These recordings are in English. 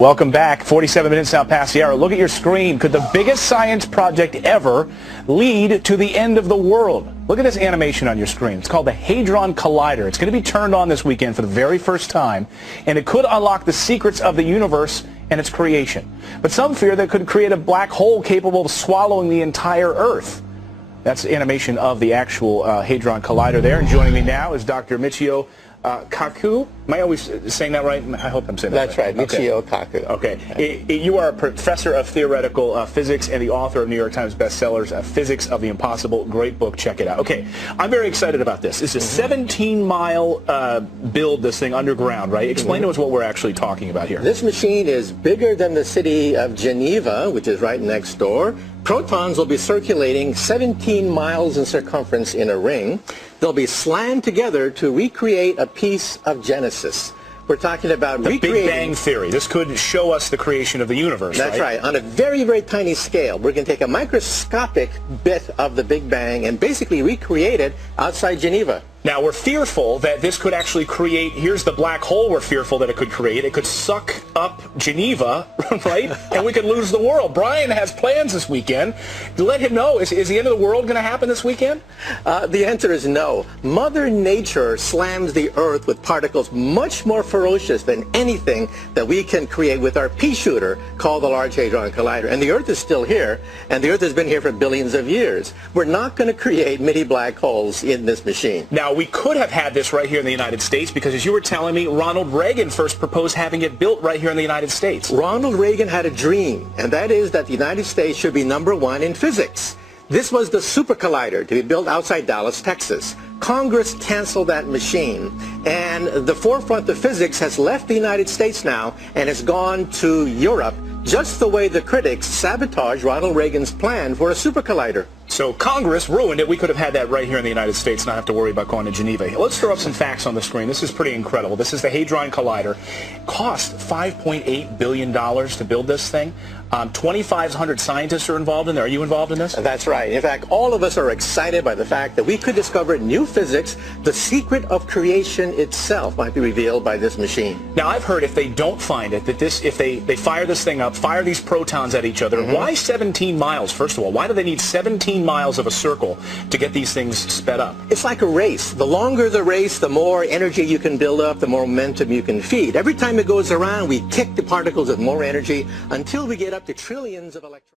Welcome back. 47 minutes now past the hour. Look at your screen. Could the biggest science project ever lead to the end of the world? Look at this animation on your screen. It's called the Hadron Collider. It's going to be turned on this weekend for the very first time, and it could unlock the secrets of the universe and its creation. But some fear that it could create a black hole capable of swallowing the entire Earth. That's animation of the actual Hadron Collider there. And joining me now is Dr. Michio Kaku. Am I always saying that right? I hope I'm saying that right. That's right, Michio Kaku. Okay. You are a professor of theoretical physics and the author of New York Times bestsellers, Physics of the Impossible. Great book. Check it out. Okay. I'm very excited about this. It's a 17-mile build, this thing underground, right? Explain to us what we're actually talking about here. This machine is bigger than the city of Geneva, which is right next door. Protons will be circulating 17 miles in circumference in a ring. They'll be slammed together to recreate a piece of Genesis. We're talking about the Big Bang Theory. This could show us the creation of the universe, That's right. On a very, very tiny scale. We're going to take a microscopic bit of the Big Bang and basically recreate it outside Geneva. Now, we're fearful that this could actually create, here's the black hole we're fearful that it could create. It could suck up Geneva, right? And we could lose the world. Brian has plans this weekend. Let him know, is the end of the world going to happen this weekend? The answer is no. Mother Nature slams the Earth with particles much more ferocious than anything that we can create with our pea shooter called the Large Hadron Collider. And the Earth is still here, and the Earth has been here for billions of years. We're not going to create mini black holes in this machine. Now, we could have had this right here in the United States because, as you were telling me, Ronald Reagan first proposed having it built right here in the United States. Ronald Reagan had a dream, and that is that the United States should be #1 in physics. This was the super collider to be built outside Dallas, Texas. Congress canceled that machine, and the forefront of physics has left the United States now and has gone to Europe, just the way the critics sabotaged Ronald Reagan's plan for a super collider. So Congress ruined it. We could have had that right here in the United States, not have to worry about going to Geneva. Let's throw up some facts on the screen. This is pretty incredible. This is the Hadron Collider. Cost $5.8 billion to build this thing. 2,500 scientists are involved in there. Are you involved in this? That's right. In fact, all of us are excited by the fact that we could discover new physics. The secret of creation itself might be revealed by this machine. Now, I've heard if they don't find it, that if they fire this thing up, fire these protons at each other, why 17 miles, first of all? Why do they need 17 miles of a circle to get these things sped up? It's like a race. The longer the race, the more energy you can build up, the more momentum you can feed. Every time it goes around, we kick the particles with more energy until we get up to trillions of electrons.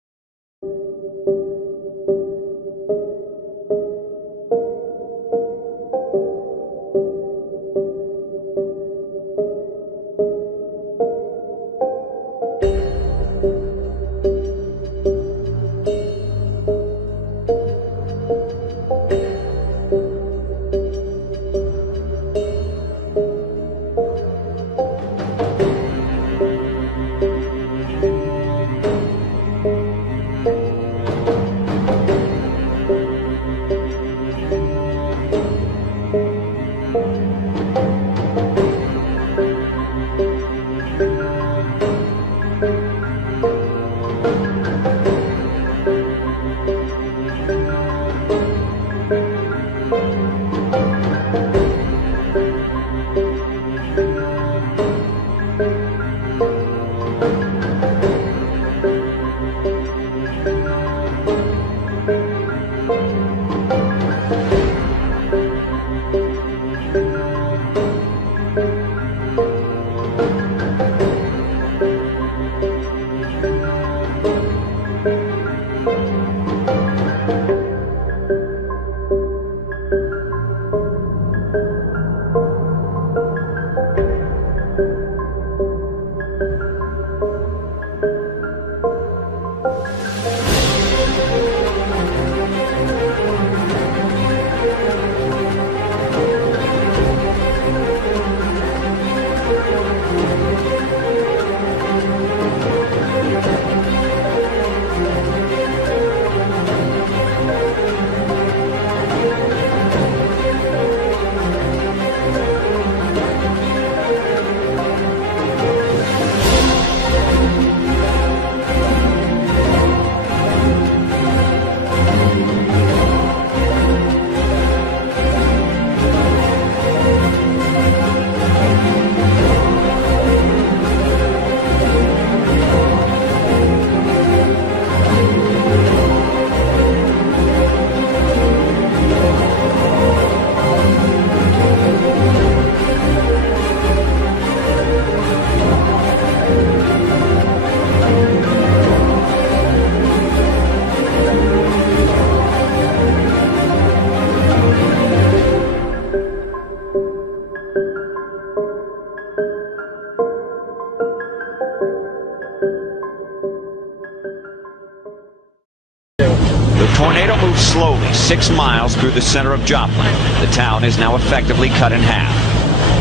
tornado moved slowly 6 miles through the center of Joplin. The town is now effectively cut in half.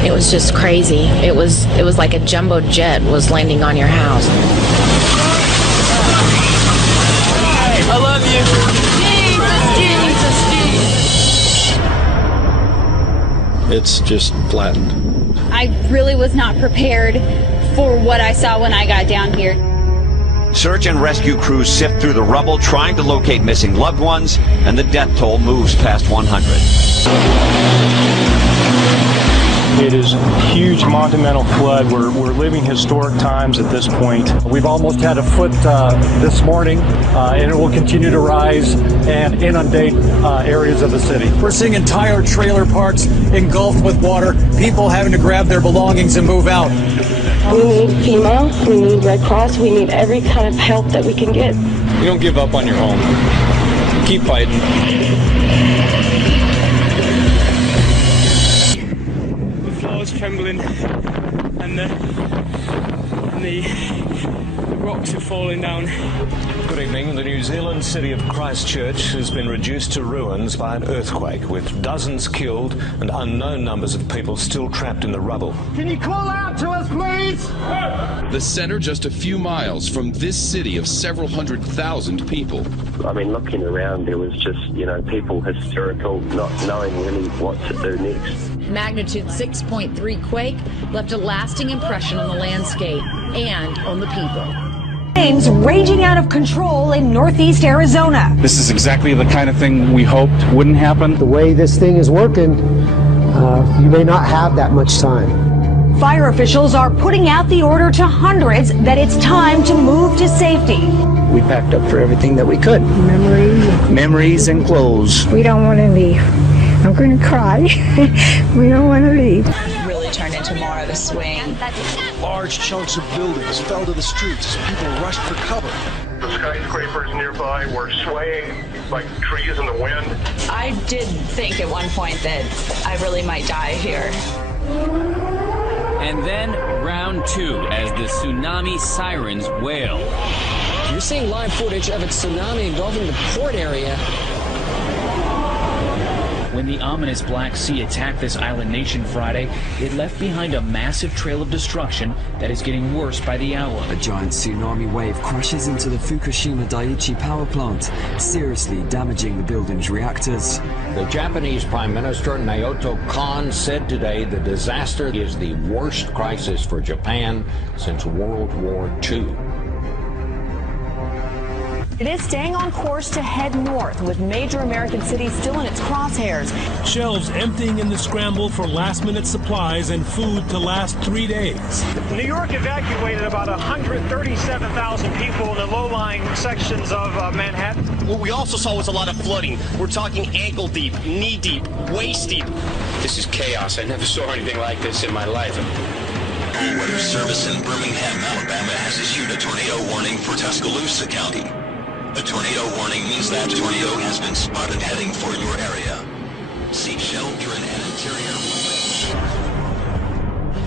It was just crazy. It was like a jumbo jet was landing on your house. I love you. Jesus, Jesus, Jesus. It's just flattened. I really was not prepared for what I saw when I got down here. Search and rescue crews sift through the rubble trying to locate missing loved ones, and the death toll moves past 100. It is a huge monumental flood. We're living historic times at this point. We've almost had a foot this morning, and it will continue to rise and inundate areas of the city. We're seeing entire trailer parks engulfed with water, people having to grab their belongings and move out. We need FEMA, we need Red Cross, we need every kind of help that we can get. You don't give up on your home. Keep fighting. Trembling and the rocks are falling down. Good evening. The New Zealand city of Christchurch has been reduced to ruins by an earthquake, with dozens killed and unknown numbers of people still trapped in the rubble. Can you call out to us, please? The center just a few miles from this city of several 100,000 people. I mean, looking around, there was just, people hysterical, not knowing really what to do next. Magnitude 6.3 quake left a lasting impression on the landscape and on the people. Flames raging out of control in northeast Arizona. This is exactly the kind of thing we hoped wouldn't happen. The way this thing is working, you may not have that much time. Fire officials are putting out the order to hundreds that it's time to move to safety. We packed up for everything that we could. Memories and clothes. We don't want to leave. I'm going to cry. We don't want to leave. Really turned into more of a swing. Large chunks of buildings fell to the streets as people rushed for cover. The skyscrapers nearby were swaying like trees in the wind. I did think at one point that I really might die here. And then round two as the tsunami sirens wail. You're seeing live footage of a tsunami engulfing the port area. When the ominous Black Sea attacked this island nation Friday, it left behind a massive trail of destruction that is getting worse by the hour. A giant tsunami wave crashes into the Fukushima Daiichi power plant, seriously damaging the building's reactors. The Japanese Prime Minister Naoto Kan said today the disaster is the worst crisis for Japan since World War II. It is staying on course to head north, with major American cities still in its crosshairs. Shelves emptying in the scramble for last-minute supplies and food to last 3 days. New York evacuated about 137,000 people in the low-lying sections of Manhattan. What we also saw was a lot of flooding. We're talking ankle-deep, knee-deep, waist-deep. This is chaos. I never saw anything like this in my life. The Weather Service in Birmingham, Alabama has issued a tornado warning for Tuscaloosa County. A tornado warning means that a tornado has been spotted heading for your area. Seek shelter in an interior.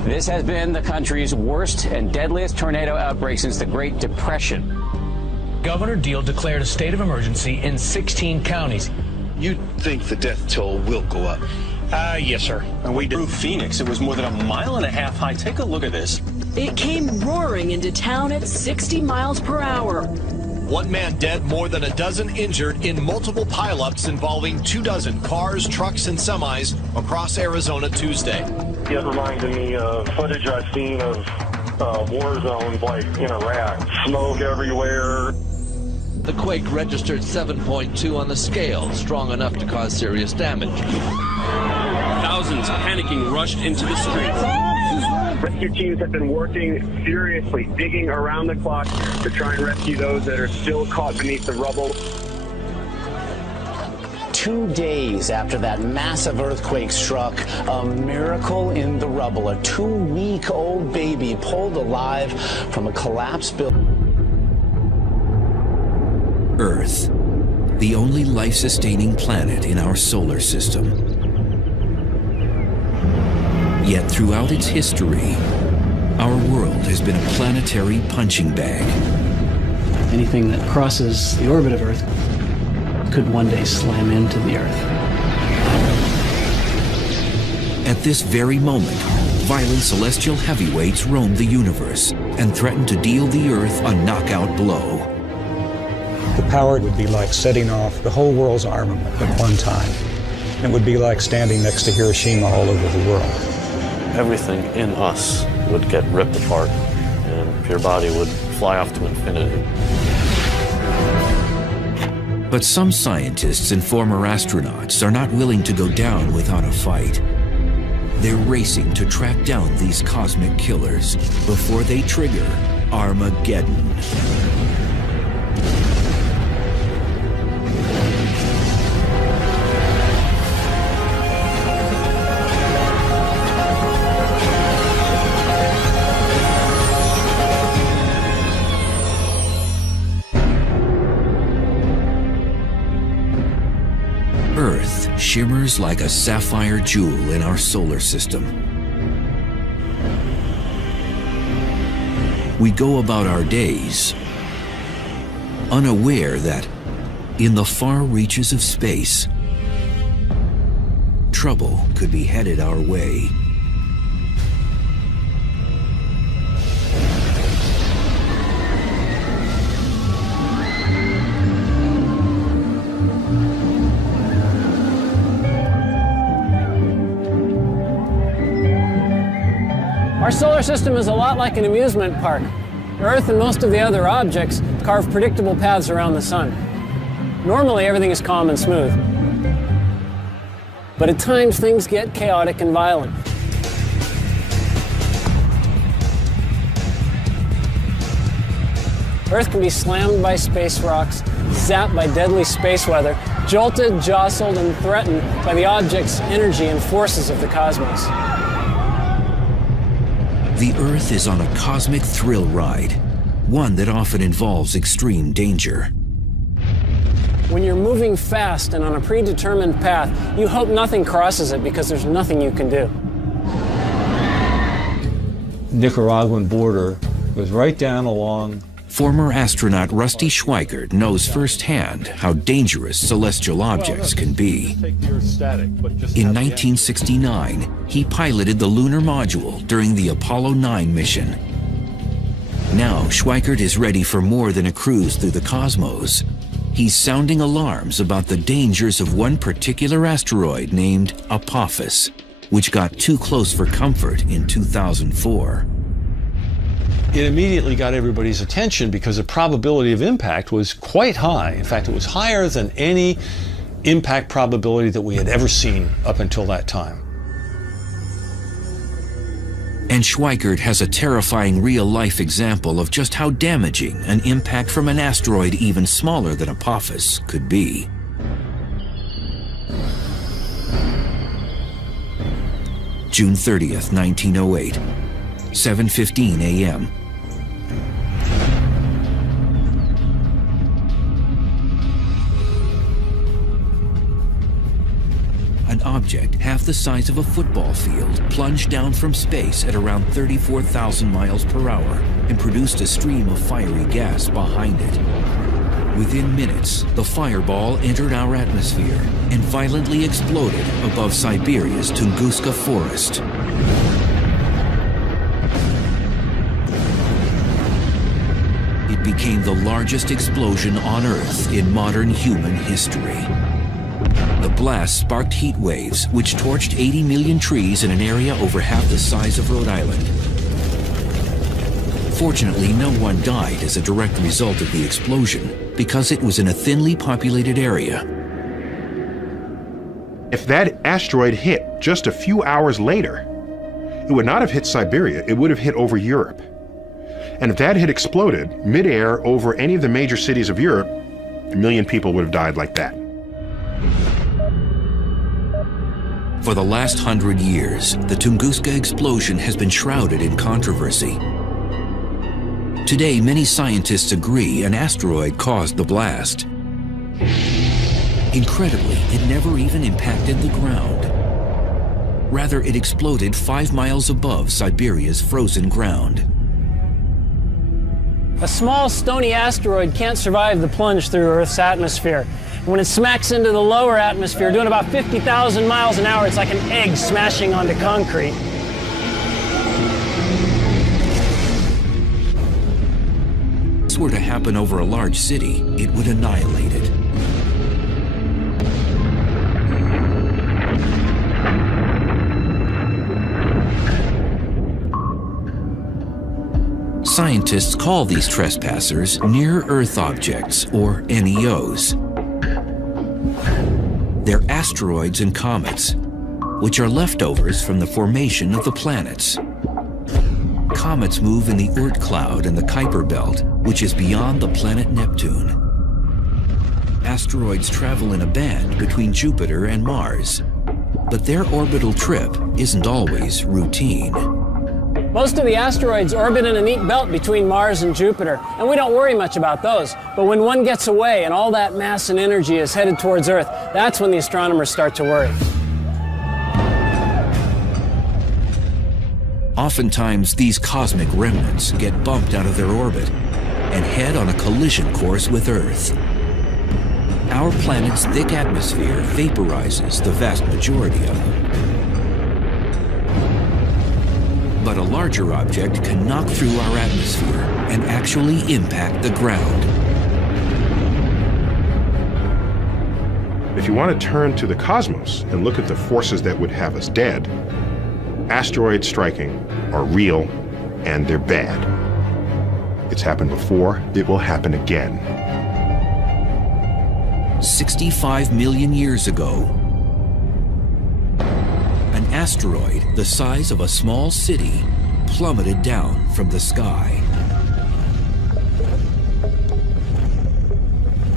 This has been the country's worst and deadliest tornado outbreak since the Great Depression. Governor Deal declared a state of emergency in 16 counties. You think the death toll will go up? Yes, sir. And we drove Phoenix. It was more than 1.5 miles high. Take a look at this. It came roaring into town at 60 miles per hour. 1 man dead, more than a dozen injured in multiple pileups involving 24 cars, trucks, and semis across Arizona Tuesday. It reminded me of footage I've seen of war zones like in Iraq. Smoke everywhere. The quake registered 7.2 on the scale, strong enough to cause serious damage. Thousands panicking rushed into the streets. Rescue teams have been working furiously, digging around the clock to try and rescue those that are still caught beneath the rubble. 2 days after that massive earthquake struck, a miracle in the rubble. A 2-week-old baby pulled alive from a collapsed building. Earth, the only life-sustaining planet in our solar system. Yet throughout its history, our world has been a planetary punching bag. Anything that crosses the orbit of Earth could one day slam into the Earth. At this very moment, violent celestial heavyweights roam the universe and threaten to deal the Earth a knockout blow. The power would be like setting off the whole world's armament at one time. It would be like standing next to Hiroshima all over the world. Everything in us would get ripped apart, and your body would fly off to infinity. But some scientists and former astronauts are not willing to go down without a fight. They're racing to track down these cosmic killers before they trigger Armageddon. Earth shimmers like a sapphire jewel in our solar system. We go about our days unaware that in the far reaches of space, trouble could be headed our way. Our solar system is a lot like an amusement park. Earth and most of the other objects carve predictable paths around the sun. Normally, everything is calm and smooth. But at times, things get chaotic and violent. Earth can be slammed by space rocks, zapped by deadly space weather, jolted, jostled, and threatened by the object's energy and forces of the cosmos. The Earth is on a cosmic thrill ride, one that often involves extreme danger. When you're moving fast and on a predetermined path, you hope nothing crosses it because there's nothing you can do. Nicaraguan border was right down along. Former astronaut Rusty Schweikert knows firsthand how dangerous celestial objects can be. In 1969, he piloted the lunar module during the Apollo 9 mission. Now, Schweikert is ready for more than a cruise through the cosmos. He's sounding alarms about the dangers of one particular asteroid named Apophis, which got too close for comfort in 2004. It immediately got everybody's attention because the probability of impact was quite high. In fact, it was higher than any impact probability that we had ever seen up until that time. And Schweikert has a terrifying real-life example of just how damaging an impact from an asteroid even smaller than Apophis could be. June 30th, 1908, 7:15 a.m. An object half the size of a football field plunged down from space at around 34,000 miles per hour and produced a stream of fiery gas behind it. Within minutes, the fireball entered our atmosphere and violently exploded above Siberia's Tunguska forest. It became the largest explosion on Earth in modern human history. The blast sparked heat waves, which torched 80 million trees in an area over half the size of Rhode Island. Fortunately, no one died as a direct result of the explosion, because it was in a thinly populated area. If that asteroid hit just a few hours later, it would not have hit Siberia, it would have hit over Europe. And if that had exploded midair over any of the major cities of Europe, 1 million people would have died like that. For the last 100 years, the Tunguska explosion has been shrouded in controversy. Today, many scientists agree an asteroid caused the blast. Incredibly, it never even impacted the ground. Rather, it exploded 5 miles above Siberia's frozen ground. A small stony asteroid can't survive the plunge through Earth's atmosphere. When it smacks into the lower atmosphere, doing about 50,000 miles an hour, it's like an egg smashing onto concrete. If this were to happen over a large city, it would annihilate it. Scientists call these trespassers near-Earth objects, or NEOs. They're asteroids and comets, which are leftovers from the formation of the planets. Comets move in the Oort cloud and the Kuiper belt, which is beyond the planet Neptune. Asteroids travel in a band between Jupiter and Mars, but their orbital trip isn't always routine. Most of the asteroids orbit in a neat belt between Mars and Jupiter, and we don't worry much about those. But when one gets away and all that mass and energy is headed towards Earth, that's when the astronomers start to worry. Oftentimes, these cosmic remnants get bumped out of their orbit and head on a collision course with Earth. Our planet's thick atmosphere vaporizes the vast majority of them. But a larger object can knock through our atmosphere and actually impact the ground. If you want to turn to the cosmos and look at the forces that would have us dead, asteroids striking are real and they're bad. It's happened before, it will happen again. 65 million years ago, an asteroid the size of a small city plummeted down from the sky.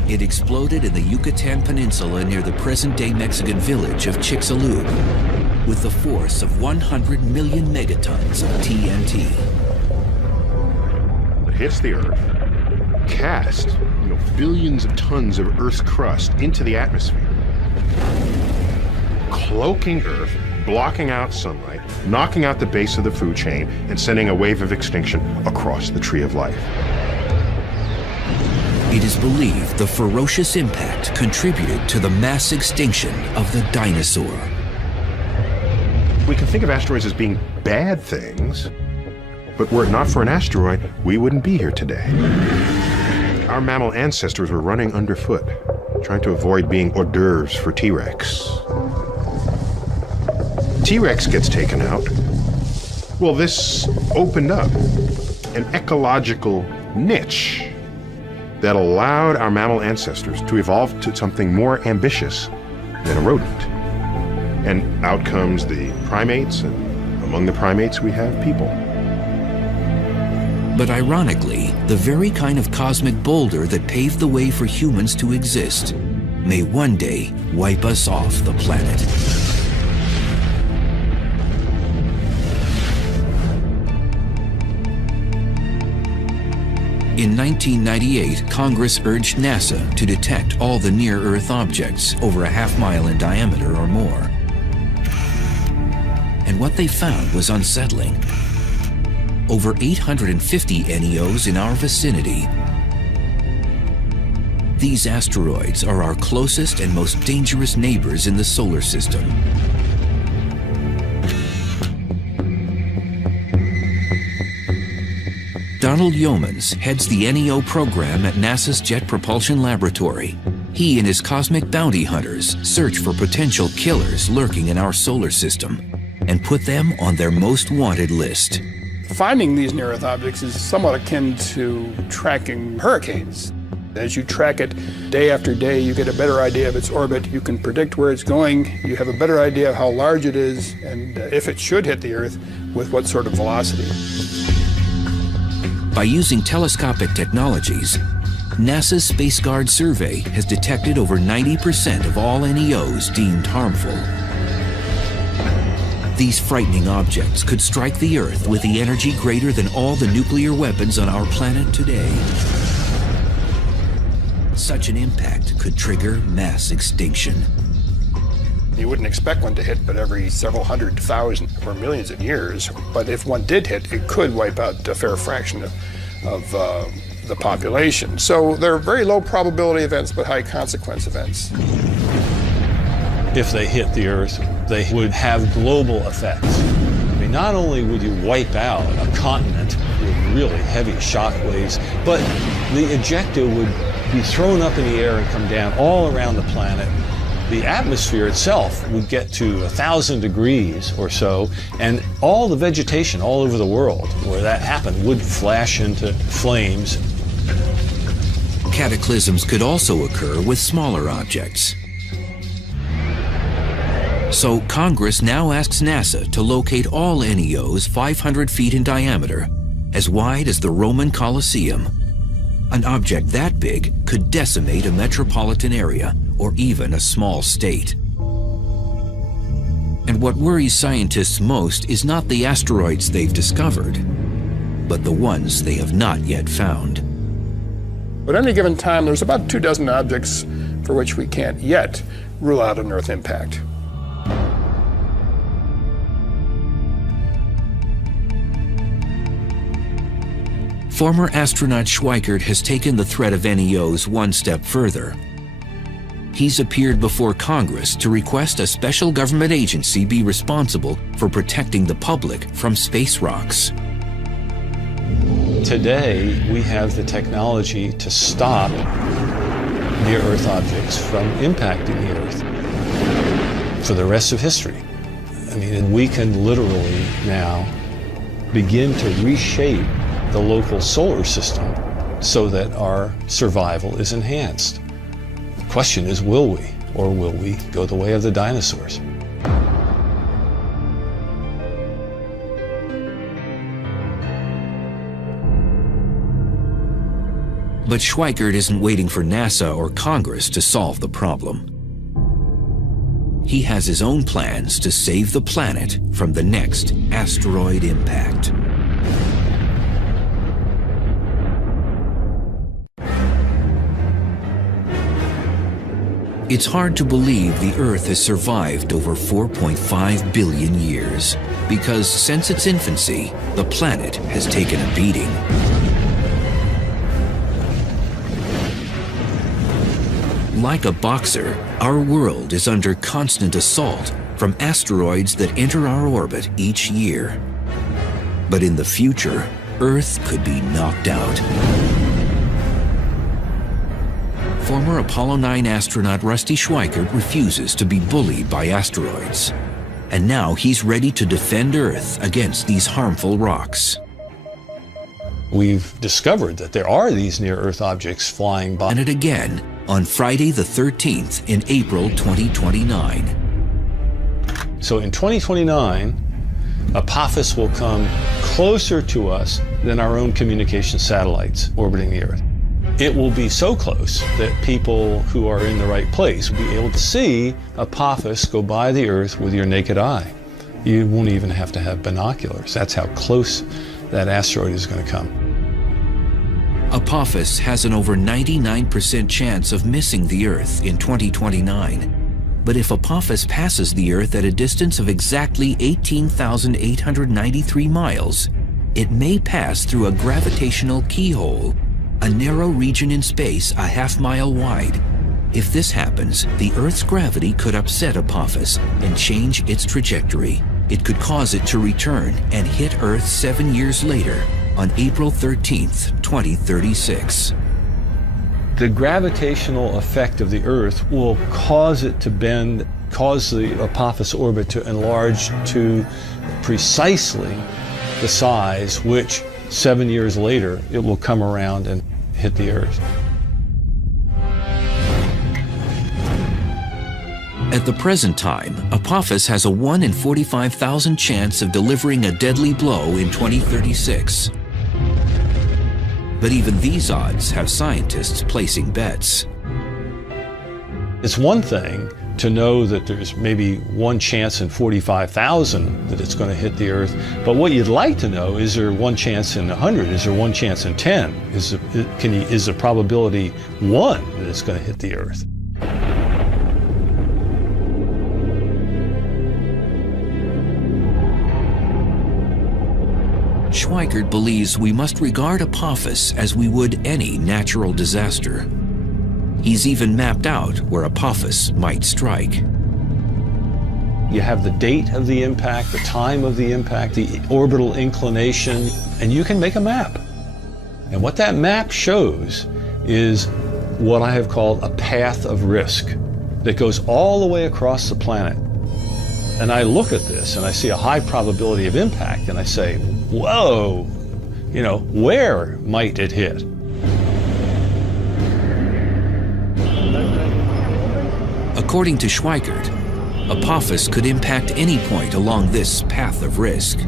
It exploded in the Yucatan Peninsula near the present-day Mexican village of Chicxulub with the force of 100 million megatons of TNT. It hits the Earth, cast billions of tons of Earth's crust into the atmosphere, cloaking Earth, blocking out sunlight, knocking out the base of the food chain, and sending a wave of extinction across the tree of life. It is believed the ferocious impact contributed to the mass extinction of the dinosaur. We can think of asteroids as being bad things, but were it not for an asteroid, we wouldn't be here today. Our mammal ancestors were running underfoot, trying to avoid being hors d'oeuvres for T-Rex. T-Rex gets taken out. Well, this opened up an ecological niche that allowed our mammal ancestors to evolve to something more ambitious than a rodent. And out comes the primates, and among the primates we have people. But ironically, the very kind of cosmic boulder that paved the way for humans to exist may one day wipe us off the planet. In 1998, Congress urged NASA to detect all the near-Earth objects over a half-mile in diameter or more. And what they found was unsettling. Over 850 NEOs in our vicinity. These asteroids are our closest and most dangerous neighbors in the solar system. Donald Yeomans heads the NEO program at NASA's Jet Propulsion Laboratory. He and his cosmic bounty hunters search for potential killers lurking in our solar system and put them on their most wanted list. Finding these near-Earth objects is somewhat akin to tracking hurricanes. As you track it day after day, you get a better idea of its orbit. You can predict where it's going. You have a better idea of how large it is and if it should hit the Earth, with what sort of velocity. By using telescopic technologies, NASA's Space Guard survey has detected over 90% of all NEOs deemed harmful. These frightening objects could strike the Earth with the energy greater than all the nuclear weapons on our planet today. Such an impact could trigger mass extinction. You wouldn't expect one to hit but every several 100,000 or millions of years. But if one did hit, it could wipe out a fair fraction of the population. So they're very low probability events, but high consequence events. If they hit the Earth, they would have global effects. I mean, not only would you wipe out a continent with really heavy shock waves, but the ejecta would be thrown up in the air and come down all around the planet. The atmosphere itself would get to 1,000 degrees or so, and all the vegetation all over the world where that happened would flash into flames. Cataclysms could also occur with smaller objects. So Congress now asks NASA to locate all NEOs 500 feet in diameter, as wide as the Roman Colosseum. An object that big could decimate a metropolitan area or even a small state. And what worries scientists most is not the asteroids they've discovered, but the ones they have not yet found. At any given time, there's about 24 objects for which we can't yet rule out an Earth impact. Former astronaut Schweikert has taken the threat of NEOs one step further. He's appeared before Congress to request a special government agency be responsible for protecting the public from space rocks. Today, we have the technology to stop near-Earth objects from impacting the Earth for the rest of history. I mean, we can literally now begin to reshape the local solar system so that our survival is enhanced. The question is, will we? Or will we go the way of the dinosaurs? But Schweikert isn't waiting for NASA or Congress to solve the problem. He has his own plans to save the planet from the next asteroid impact. It's hard to believe the Earth has survived over 4.5 billion years, because since its infancy, the planet has taken a beating. Like a boxer, our world is under constant assault from asteroids that enter our orbit each year. But in the future, Earth could be knocked out. Former Apollo 9 astronaut Rusty Schweikert refuses to be bullied by asteroids. And now he's ready to defend Earth against these harmful rocks. We've discovered that there are these near-Earth objects flying by. And it again on Friday the 13th in April 2029. So in 2029, Apophis will come closer to us than our own communication satellites orbiting the Earth. It will be so close that people who are in the right place will be able to see Apophis go by the Earth with your naked eye. You won't even have to have binoculars. That's how close that asteroid is going to come. Apophis has an over 99% chance of missing the Earth in 2029. But if Apophis passes the Earth at a distance of exactly 18,893 miles, it may pass through a gravitational keyhole, a narrow region in space a half-mile wide. If this happens, the Earth's gravity could upset Apophis and change its trajectory. It could cause it to return and hit Earth 7 years later, on April 13th, 2036. The gravitational effect of the Earth will cause it to bend, cause the Apophis orbit to enlarge to precisely the size which 7 years later it will come around and hit the Earth. At the present time, Apophis has a 1 in 45,000 chance of delivering a deadly blow in 2036. But even these odds have scientists placing bets. It's one thing to know that there's maybe 1 chance in 45,000 that it's going to hit the Earth, but what you'd like to know, is there 1 chance in 100? Is there 1 chance in 10? Is the probability 1 that it's going to hit the Earth? Schweikert believes we must regard Apophis as we would any natural disaster. He's even mapped out where Apophis might strike. You have the date of the impact, the time of the impact, the orbital inclination, and you can make a map. And what that map shows is what I have called a path of risk that goes all the way across the planet. And I look at this and I see a high probability of impact and I say, whoa, you know, where might it hit? According to Schweikert, Apophis could impact any point along this path of risk.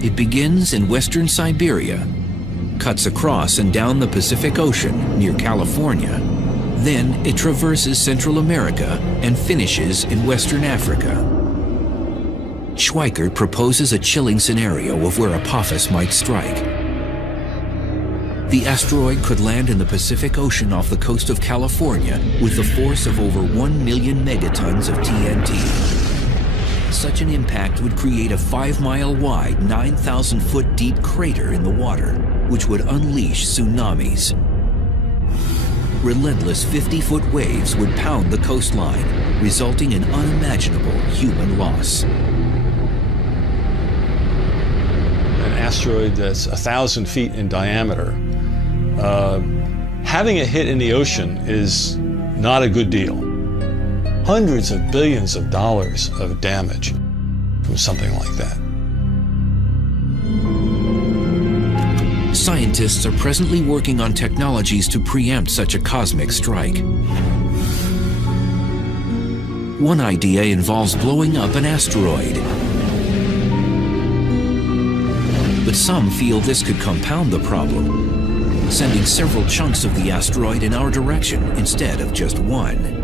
It begins in western Siberia, cuts across and down the Pacific Ocean near California. Then it traverses Central America and finishes in Western Africa. Schweikert proposes a chilling scenario of where Apophis might strike. The asteroid could land in the Pacific Ocean off the coast of California with the force of over 1 million megatons of TNT. Such an impact would create a 5-mile wide, 9,000-foot deep crater in the water, which would unleash tsunamis. Relentless 50-foot waves would pound the coastline, resulting in unimaginable human loss. An asteroid that's 1,000 feet in diameter, having it hit in the ocean is not a good deal. Hundreds of billions of dollars of damage from something like that. Scientists are presently working on technologies to preempt such a cosmic strike. One idea involves blowing up an asteroid. But some feel this could compound the problem, sending several chunks of the asteroid in our direction instead of just one.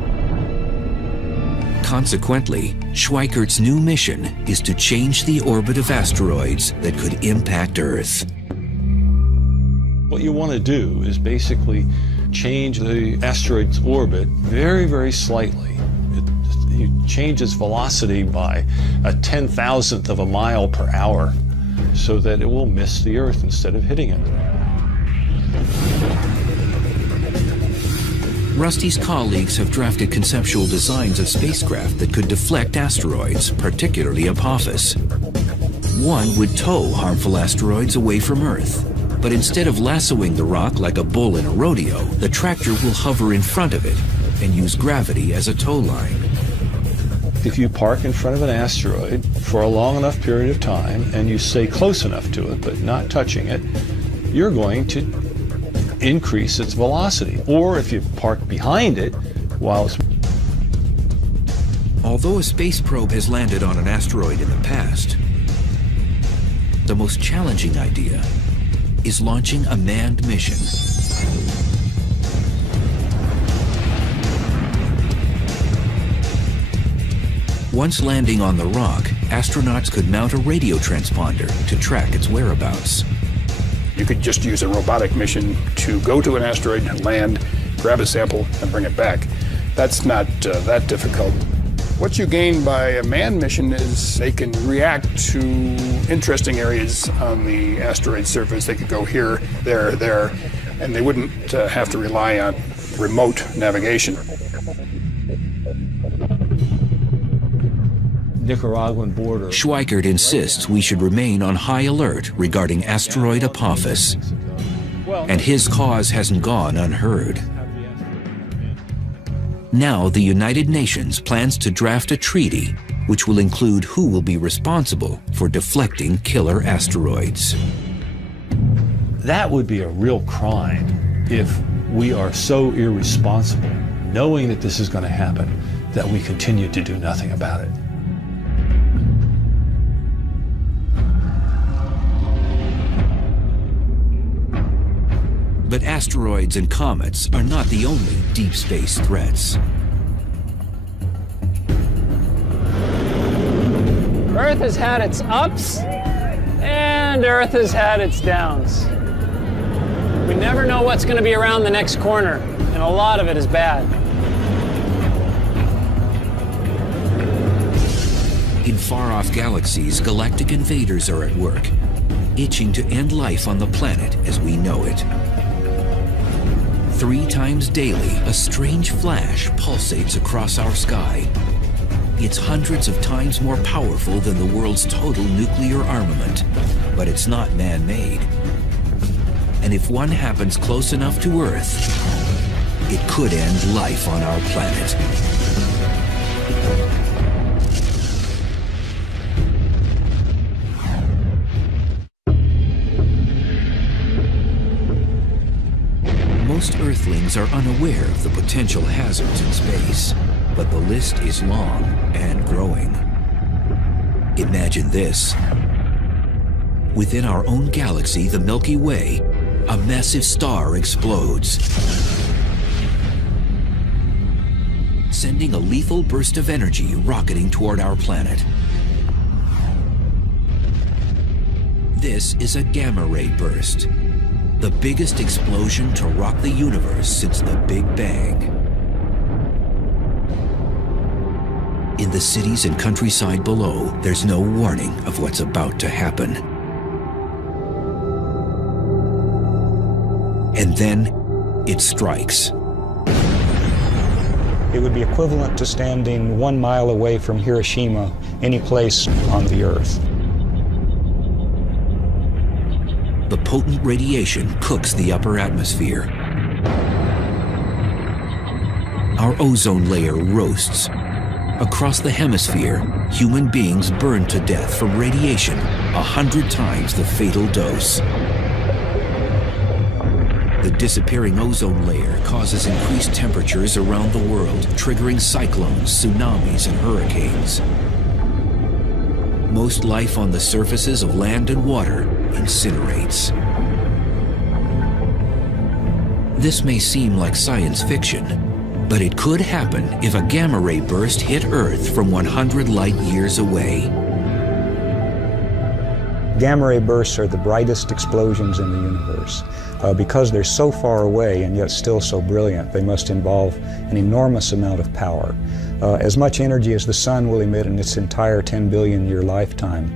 Consequently, Schweikert's new mission is to change the orbit of asteroids that could impact Earth. What you want to do is basically change the asteroid's orbit very, very slightly. You change its velocity by a 10,000th of a mile per hour so that it will miss the Earth instead of hitting it. Rusty's colleagues have drafted conceptual designs of spacecraft that could deflect asteroids, particularly Apophis. One would tow harmful asteroids away from Earth. But instead of lassoing the rock like a bull in a rodeo, the tractor will hover in front of it and use gravity as a tow line. If you park in front of an asteroid for a long enough period of time and you stay close enough to it but not touching it, you're going to increase its velocity. Or if you park behind it while it's... Although a space probe has landed on an asteroid in the past, the most challenging idea is launching a manned mission. Once landing on the rock, astronauts could mount a radio transponder to track its whereabouts. You could just use a robotic mission to go to an asteroid, land, grab a sample, and bring it back. That's not that difficult. What you gain by a manned mission is they can react to interesting areas on the asteroid surface. They could go here, there, and they wouldn't have to rely on remote navigation. Nicaraguan border. Schweikert insists we should remain on high alert regarding asteroid Apophis, and his cause hasn't gone unheard. Now the United Nations plans to draft a treaty which will include who will be responsible for deflecting killer asteroids. That would be a real crime if we are so irresponsible, knowing that this is going to happen, that we continue to do nothing about it. But asteroids and comets are not the only deep space threats. Earth has had its ups, and Earth has had its downs. We never know what's going to be around the next corner, and a lot of it is bad. In far-off galaxies, galactic invaders are at work. itching to end life on the planet as we know it. 3 times daily, a strange flash pulsates across our sky. It's hundreds of times more powerful than the world's total nuclear armament, but it's not man-made. And if one happens close enough to Earth, it could end life on our planet. Most Earthlings are unaware of the potential hazards in space, but the list is long and growing. Imagine this. Within our own galaxy, the Milky Way, a massive star explodes, sending a lethal burst of energy rocketing toward our planet. This is a gamma-ray burst, the biggest explosion to rock the universe since the Big Bang. In the cities and countryside below, there's no warning of what's about to happen. And then, it strikes. It would be equivalent to standing 1 mile away from Hiroshima, any place on the Earth. The potent radiation cooks the upper atmosphere. Our ozone layer roasts. Across the hemisphere, human beings burn to death from radiation 100 times the fatal dose. The disappearing ozone layer causes increased temperatures around the world, triggering cyclones, tsunamis, and hurricanes. Most life on the surfaces of land and water incinerates. This may seem like science fiction, but it could happen if a gamma-ray burst hit Earth from 100 light-years away. Gamma-ray bursts are the brightest explosions in the universe. Because they're so far away and yet still so brilliant, they must involve an enormous amount of power. As much energy as the sun will emit in its entire 10 billion year lifetime.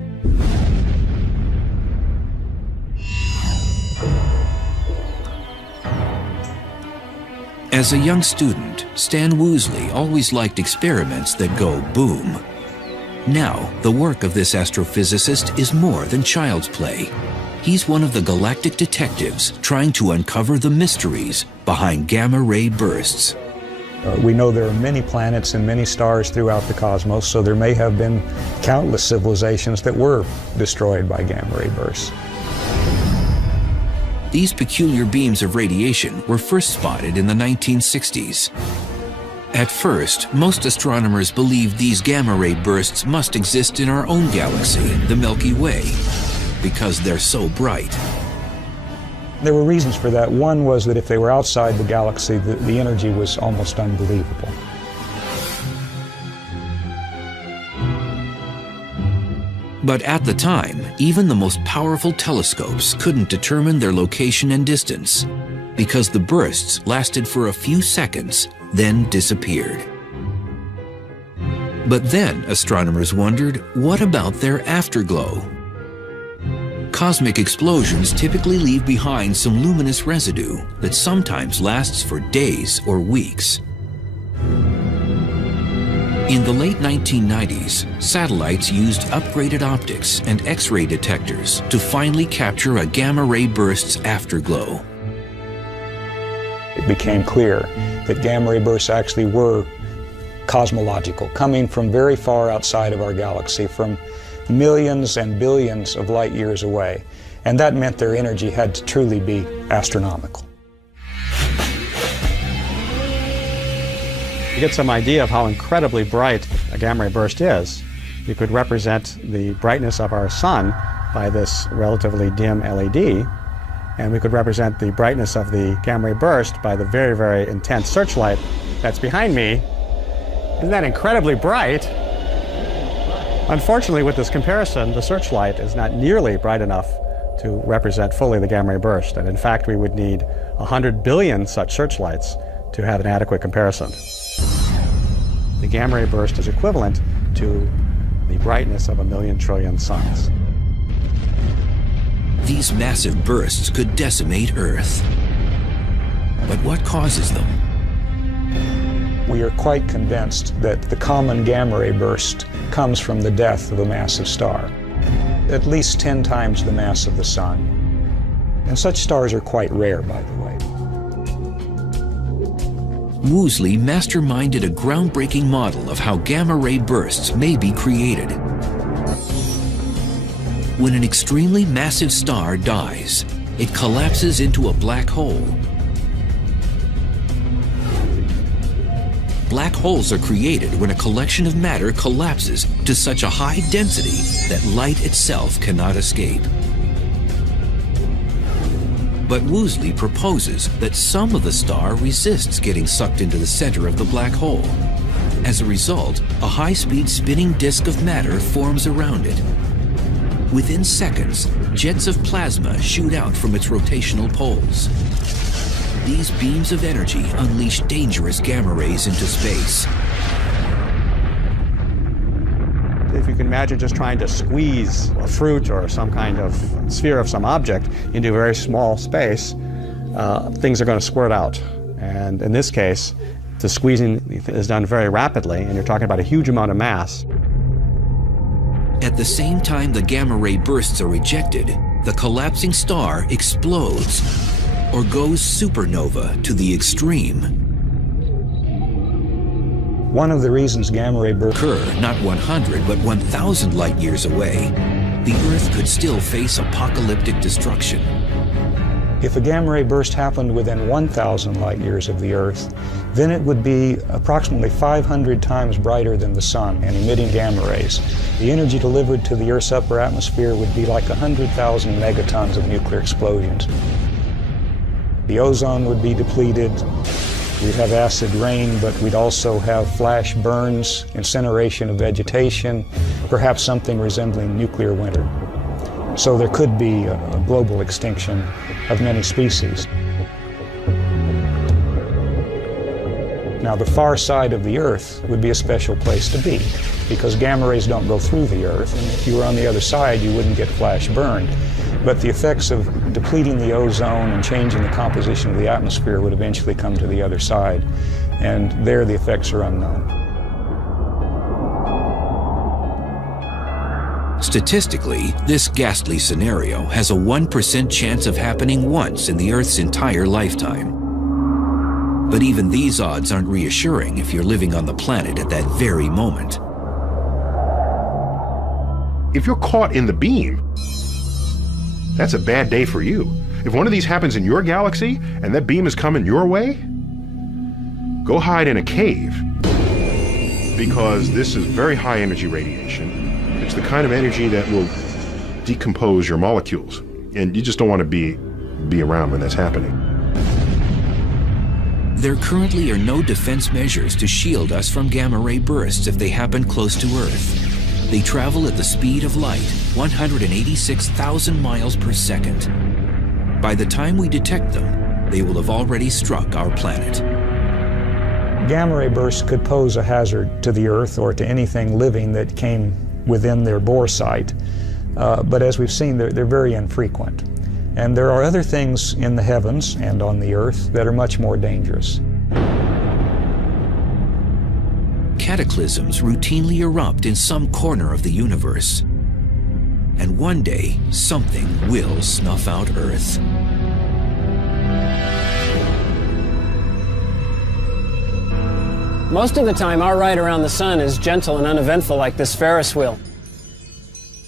As a young student, Stan Woosley always liked experiments that go boom. Now, the work of this astrophysicist is more than child's play. He's one of the galactic detectives trying to uncover the mysteries behind gamma-ray bursts. We know there are many planets and many stars throughout the cosmos, so there may have been countless civilizations that were destroyed by gamma-ray bursts. These peculiar beams of radiation were first spotted in the 1960s. At first, most astronomers believed these gamma-ray bursts must exist in our own galaxy, the Milky Way, because they're so bright. There were reasons for that. One was that if they were outside the galaxy, the energy was almost unbelievable. But at the time, even the most powerful telescopes couldn't determine their location and distance, because the bursts lasted for a few seconds, then disappeared. But then astronomers wondered, what about their afterglow? Cosmic explosions typically leave behind some luminous residue that sometimes lasts for days or weeks. In the late 1990s, satellites used upgraded optics and X-ray detectors to finally capture a gamma-ray burst's afterglow. It became clear that gamma-ray bursts actually were cosmological, coming from very far outside of our galaxy, from millions and billions of light years away. And that meant their energy had to truly be astronomical. To get some idea of how incredibly bright a gamma-ray burst is, you could represent the brightness of our sun by this relatively dim LED, and we could represent the brightness of the gamma-ray burst by the very, very intense searchlight that's behind me. Isn't that incredibly bright? Unfortunately, with this comparison, the searchlight is not nearly bright enough to represent fully the gamma-ray burst, and in fact, we would need 100 billion such searchlights to have an adequate comparison. The gamma-ray burst is equivalent to the brightness of 1,000,000 trillion suns. These massive bursts could decimate Earth. But what causes them? We are quite convinced that the common gamma ray burst comes from the death of a massive star, at least 10 times the mass of the Sun. And such stars are quite rare, by the way. Woosley masterminded a groundbreaking model of how gamma ray bursts may be created. When an extremely massive star dies, it collapses into a black hole. Black holes are created when a collection of matter collapses to such a high density that light itself cannot escape. But Woosley proposes that some of the star resists getting sucked into the center of the black hole. As a result, a high-speed spinning disk of matter forms around it. Within seconds, jets of plasma shoot out from its rotational poles. These beams of energy unleash dangerous gamma rays into space. If you can imagine just trying to squeeze a fruit or some kind of sphere of some object into a very small space, things are going to squirt out. And in this case, the squeezing is done very rapidly, and you're talking about a huge amount of mass. At the same time the gamma ray bursts are ejected, the collapsing star explodes or goes supernova to the extreme. One of the reasons gamma ray bursts occur not 100 but 1,000 light years away, the Earth could still face apocalyptic destruction. If a gamma ray burst happened within 1,000 light years of the Earth, then it would be approximately 500 times brighter than the Sun and emitting gamma rays. The energy delivered to the Earth's upper atmosphere would be like 100,000 megatons of nuclear explosions. The ozone would be depleted. We'd have acid rain, but we'd also have flash burns, incineration of vegetation, perhaps something resembling nuclear winter. So there could be a global extinction of many species. Now, the far side of the Earth would be a special place to be, because gamma rays don't go through the Earth, and if you were on the other side, you wouldn't get flash burned. But the effects of depleting the ozone and changing the composition of the atmosphere would eventually come to the other side, and there the effects are unknown. Statistically, this ghastly scenario has a 1% chance of happening once in the Earth's entire lifetime. But even these odds aren't reassuring if you're living on the planet at that very moment. If you're caught in the beam, that's a bad day for you. If one of these happens in your galaxy and that beam is coming your way, go hide in a cave, because this is very high energy radiation. It's the kind of energy that will decompose your molecules, and you just don't want to be around when that's happening. There currently are no defense measures to shield us from gamma ray bursts if they happen close to Earth. They travel at the speed of light, 186,000 miles per second. By the time we detect them, they will have already struck our planet. Gamma ray bursts could pose a hazard to the Earth or to anything living that came within their bore site, but as we've seen, they're very infrequent. And there are other things in the heavens and on the Earth that are much more dangerous. Cataclysms routinely erupt in some corner of the universe. And one day, something will snuff out Earth. Most of the time, our ride around the sun is gentle and uneventful like this Ferris wheel.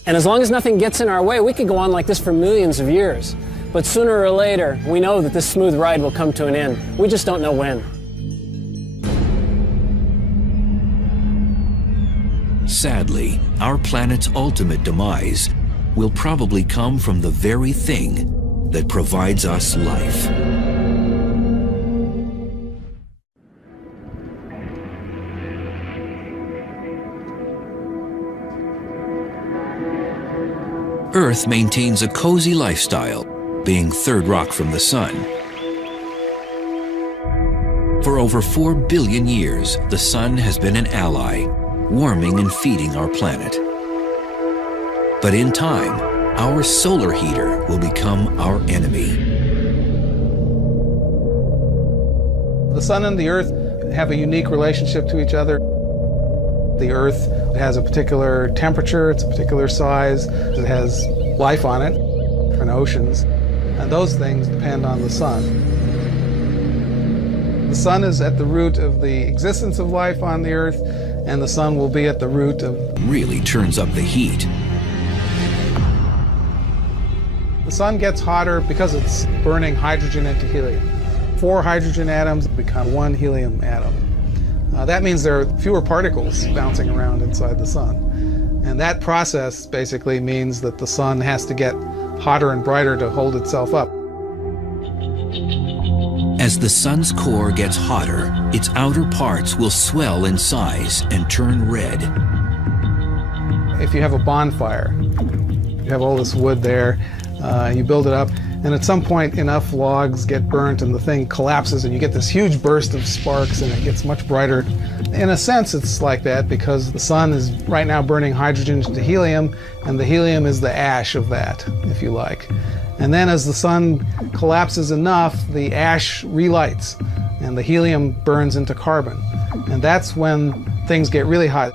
And as long as nothing gets in our way, we could go on like this for millions of years. But sooner or later, we know that this smooth ride will come to an end. We just don't know when. Sadly, our planet's ultimate demise will probably come from the very thing that provides us life. Earth maintains a cozy lifestyle, being third rock from the sun. For over 4 billion years, the sun has been an ally, warming and feeding our planet. But in time, our solar heater will become our enemy. The sun and the earth have a unique relationship to each other. The earth has a particular temperature, it's a particular size, it has life on it, and oceans, and those things depend on the sun. The sun is at the root of the existence of life on the earth, and the sun will be at the root of... Really turns up the heat. The sun gets hotter because it's burning hydrogen into helium. 4 hydrogen atoms become 1 helium atom. That means there are fewer particles bouncing around inside the sun. And that process basically means that the sun has to get hotter and brighter to hold itself up. As the sun's core gets hotter, its outer parts will swell in size and turn red. If you have a bonfire, you have all this wood there, you build it up, and at some point enough logs get burnt and the thing collapses and you get this huge burst of sparks and it gets much brighter. In a sense it's like that because the sun is right now burning hydrogen into helium, and the helium is the ash of that, if you like. And then as the sun collapses enough, the ash relights and the helium burns into carbon. And that's when things get really hot.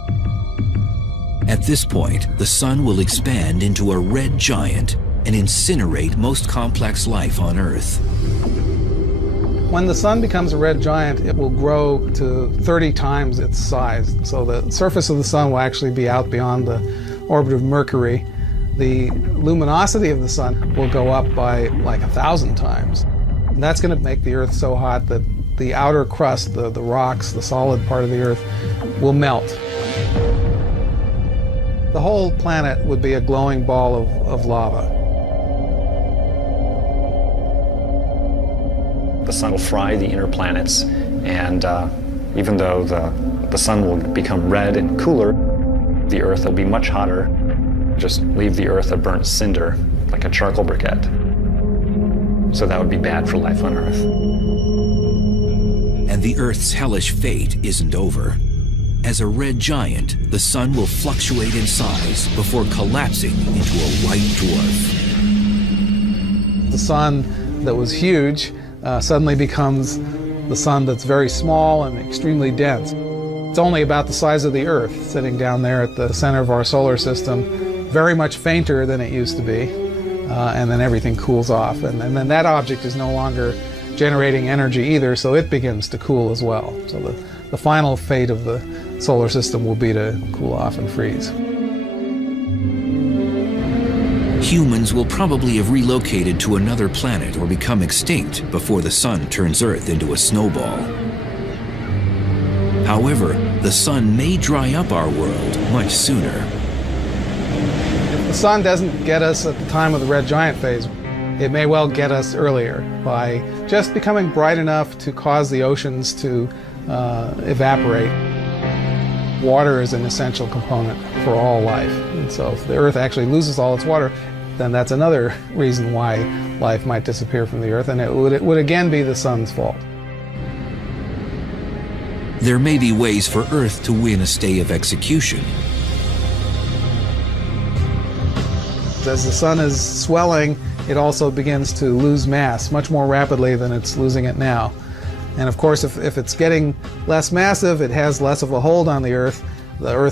At this point, the sun will expand into a red giant and incinerate most complex life on Earth. When the sun becomes a red giant, it will grow to 30 times its size. So the surface of the sun will actually be out beyond the orbit of Mercury. The luminosity of the sun will go up by like 1,000 times. And that's going to make the Earth so hot that the outer crust, the rocks, the solid part of the Earth, will melt. The whole planet would be a glowing ball of lava. The sun will fry the inner planets, and even though the sun will become red and cooler, the Earth will be much hotter. Just leave the Earth a burnt cinder, like a charcoal briquette. So that would be bad for life on Earth. And the Earth's hellish fate isn't over. As a red giant, the sun will fluctuate in size before collapsing into a white dwarf. The sun that was huge suddenly becomes the sun that's very small and extremely dense. It's only about the size of the Earth, sitting down there at the center of our solar system, very much fainter than it used to be, and then everything cools off. And then that object is no longer generating energy either, so it begins to cool as well. So the final fate of the solar system will be to cool off and freeze. Humans will probably have relocated to another planet or become extinct before the sun turns Earth into a snowball. However, the sun may dry up our world much sooner. If the sun doesn't get us at the time of the red giant phase, it may well get us earlier by just becoming bright enough to cause the oceans to evaporate. Water is an essential component for all life, and so if the Earth actually loses all its water, then that's another reason why life might disappear from the Earth, and it would again be the sun's fault. There may be ways for Earth to win a stay of execution. As the sun is swelling, it also begins to lose mass much more rapidly than it's losing it now. And of course, if it's getting less massive, it has less of a hold on the Earth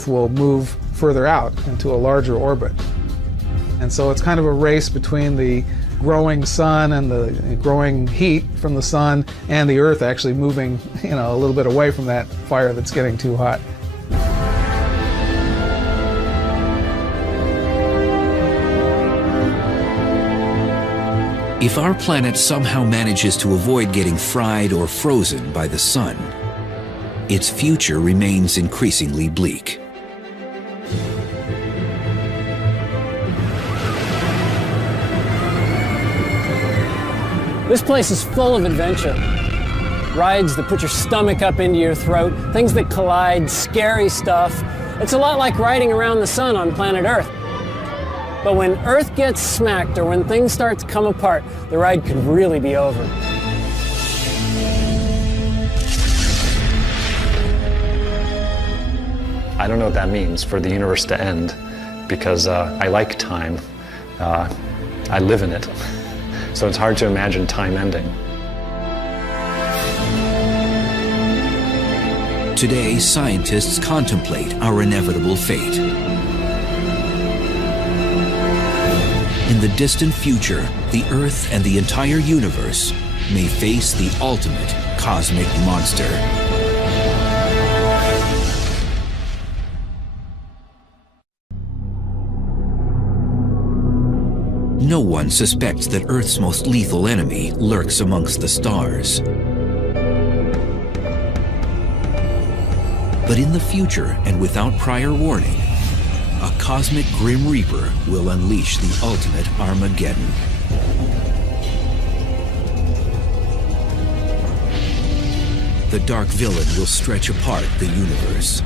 will move further out into a larger orbit. And so it's kind of a race between the growing sun and the growing heat from the sun and the Earth actually moving, a little bit away from that fire that's getting too hot. If our planet somehow manages to avoid getting fried or frozen by the sun, its future remains increasingly bleak. This place is full of adventure. Rides that put your stomach up into your throat, things that collide, scary stuff. It's a lot like riding around the sun on planet Earth. But when Earth gets smacked or when things start to come apart, the ride could really be over. I don't know what that means for the universe to end, because I like time. I live in it. So it's hard to imagine time ending. Today, scientists contemplate our inevitable fate. In the distant future, the Earth and the entire universe may face the ultimate cosmic monster. No one suspects that Earth's most lethal enemy lurks amongst the stars. But in the future, and without prior warning, a cosmic Grim Reaper will unleash the ultimate Armageddon. The dark villain will stretch apart the universe.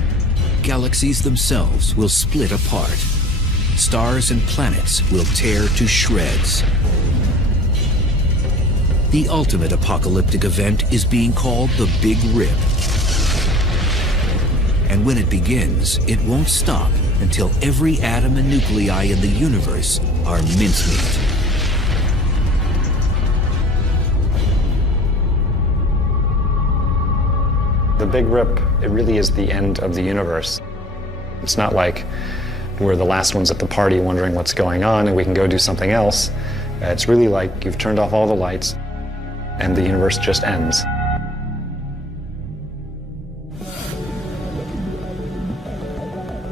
Galaxies themselves will split apart. Stars and planets will tear to shreds. The ultimate apocalyptic event is being called the Big Rip. And when it begins, it won't stop until every atom and nuclei in the universe are mincemeat. The Big Rip, it really is the end of the universe. It's not like we're the last ones at the party wondering what's going on and we can go do something else. It's really like you've turned off all the lights and the universe just ends.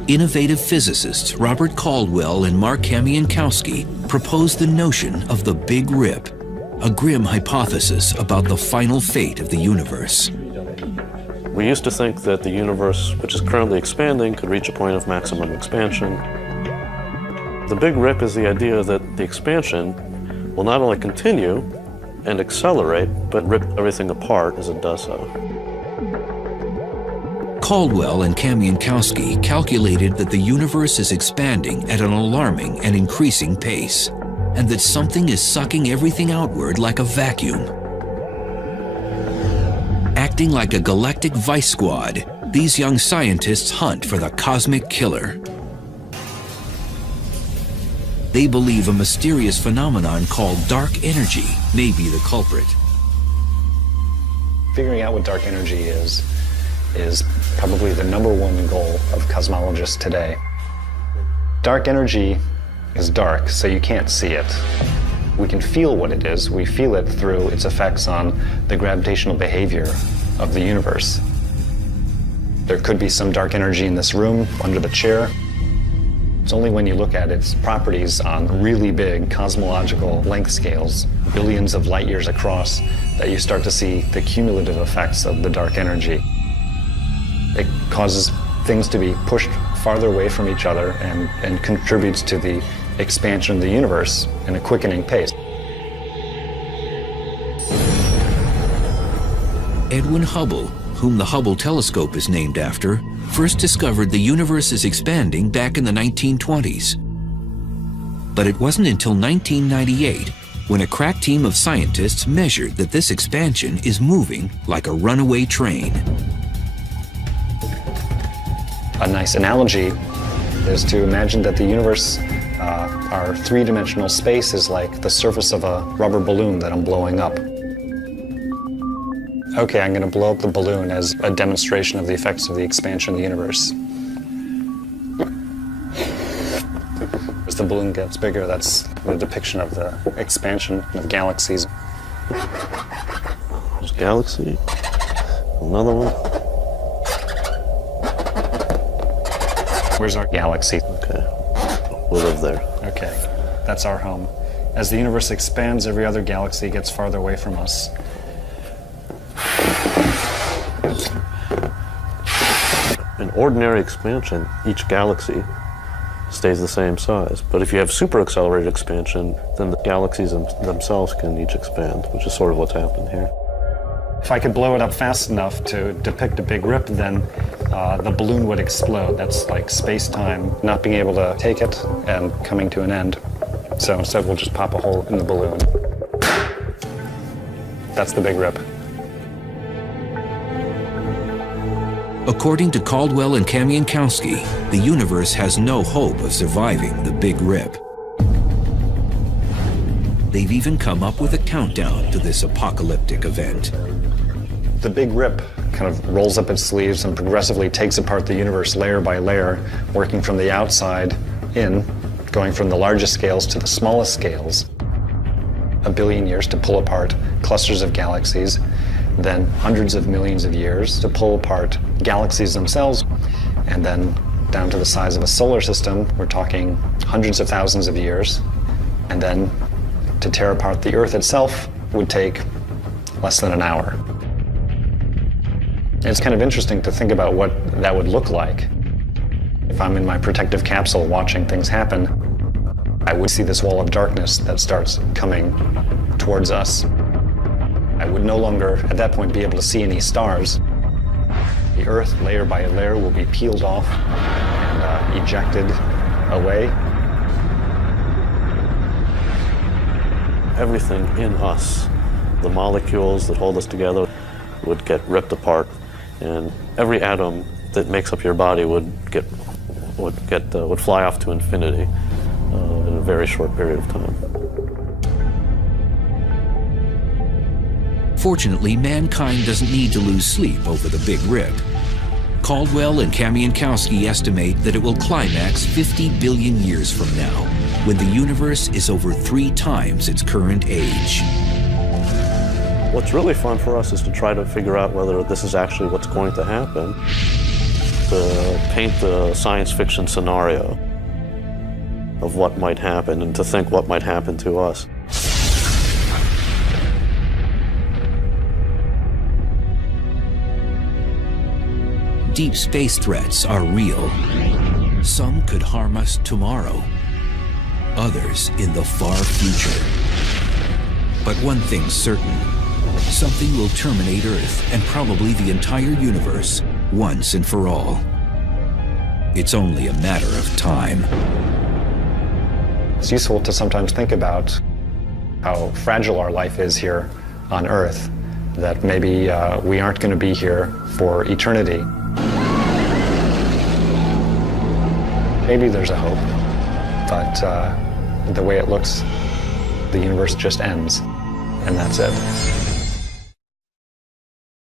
Innovative physicists Robert Caldwell and Mark Kamiankowski proposed the notion of the Big Rip, a grim hypothesis about the final fate of the universe. We used to think that the universe, which is currently expanding, could reach a point of maximum expansion. The Big Rip is the idea that the expansion will not only continue and accelerate, but rip everything apart as it does so. Caldwell and Kamiankowski calculated that the universe is expanding at an alarming and increasing pace, and that something is sucking everything outward like a vacuum. Acting like a galactic vice squad, these young scientists hunt for the cosmic killer. They believe a mysterious phenomenon called dark energy may be the culprit. Figuring out what dark energy is probably the #1 goal of cosmologists today. Dark energy is dark, so you can't see it. We can feel what it is. We feel it through its effects on the gravitational behavior of the universe. There could be some dark energy in this room, under the chair. It's only when you look at its properties on really big cosmological length scales, billions of light years across, that you start to see the cumulative effects of the dark energy. It causes things to be pushed farther away from each other and contributes to the expansion of the universe in a quickening pace. Edwin Hubble, whom the Hubble telescope is named after, first discovered the universe is expanding back in the 1920s. But it wasn't until 1998 when a crack team of scientists measured that this expansion is moving like a runaway train. A nice analogy is to imagine that the universe, our three-dimensional space, is like the surface of a rubber balloon that I'm blowing up. Okay, I'm going to blow up the balloon as a demonstration of the effects of the expansion of the universe. As the balloon gets bigger, that's the depiction of the expansion of galaxies. There's a galaxy, another one. Where's our galaxy? Okay, we live there. Okay, that's our home. As the universe expands, every other galaxy gets farther away from us. In ordinary expansion, each galaxy stays the same size. But if you have super accelerated expansion, then the galaxies themselves can each expand, which is sort of what's happened here. If I could blow it up fast enough to depict a big rip, then the balloon would explode. That's like space-time not being able to take it and coming to an end. So instead, we'll just pop a hole in the balloon. That's the big rip. According to Caldwell and Kamiankowski, the universe has no hope of surviving the Big Rip. They've even come up with a countdown to this apocalyptic event. The Big Rip kind of rolls up its sleeves and progressively takes apart the universe layer by layer, working from the outside in, going from the largest scales to the smallest scales. 1 billion years to pull apart clusters of galaxies, then hundreds of millions of years to pull apart galaxies themselves, and then down to the size of a solar system, we're talking hundreds of thousands of years, and then to tear apart the Earth itself would take less than an hour. It's kind of interesting to think about what that would look like. If I'm in my protective capsule watching things happen, I would see this wall of darkness that starts coming towards us. I would no longer, at that point, be able to see any stars. The Earth, layer by layer, will be peeled off and ejected away. Everything in us, the molecules that hold us together, would get ripped apart, and every atom that makes up your body would fly off to infinity in a very short period of time. Fortunately, mankind doesn't need to lose sleep over the Big Rip. Caldwell and Kamiankowski estimate that it will climax 50 billion years from now, when the universe is over 3 times its current age. What's really fun for us is to try to figure out whether this is actually what's going to happen, to paint the science fiction scenario of what might happen and to think what might happen to us. Deep space threats are real. Some could harm us tomorrow, others in the far future. But one thing's certain, something will terminate Earth and probably the entire universe once and for all. It's only a matter of time. It's useful to sometimes think about how fragile our life is here on Earth, that maybe we aren't going to be here for eternity. Maybe there's a hope, but the way it looks, the universe just ends, and that's it.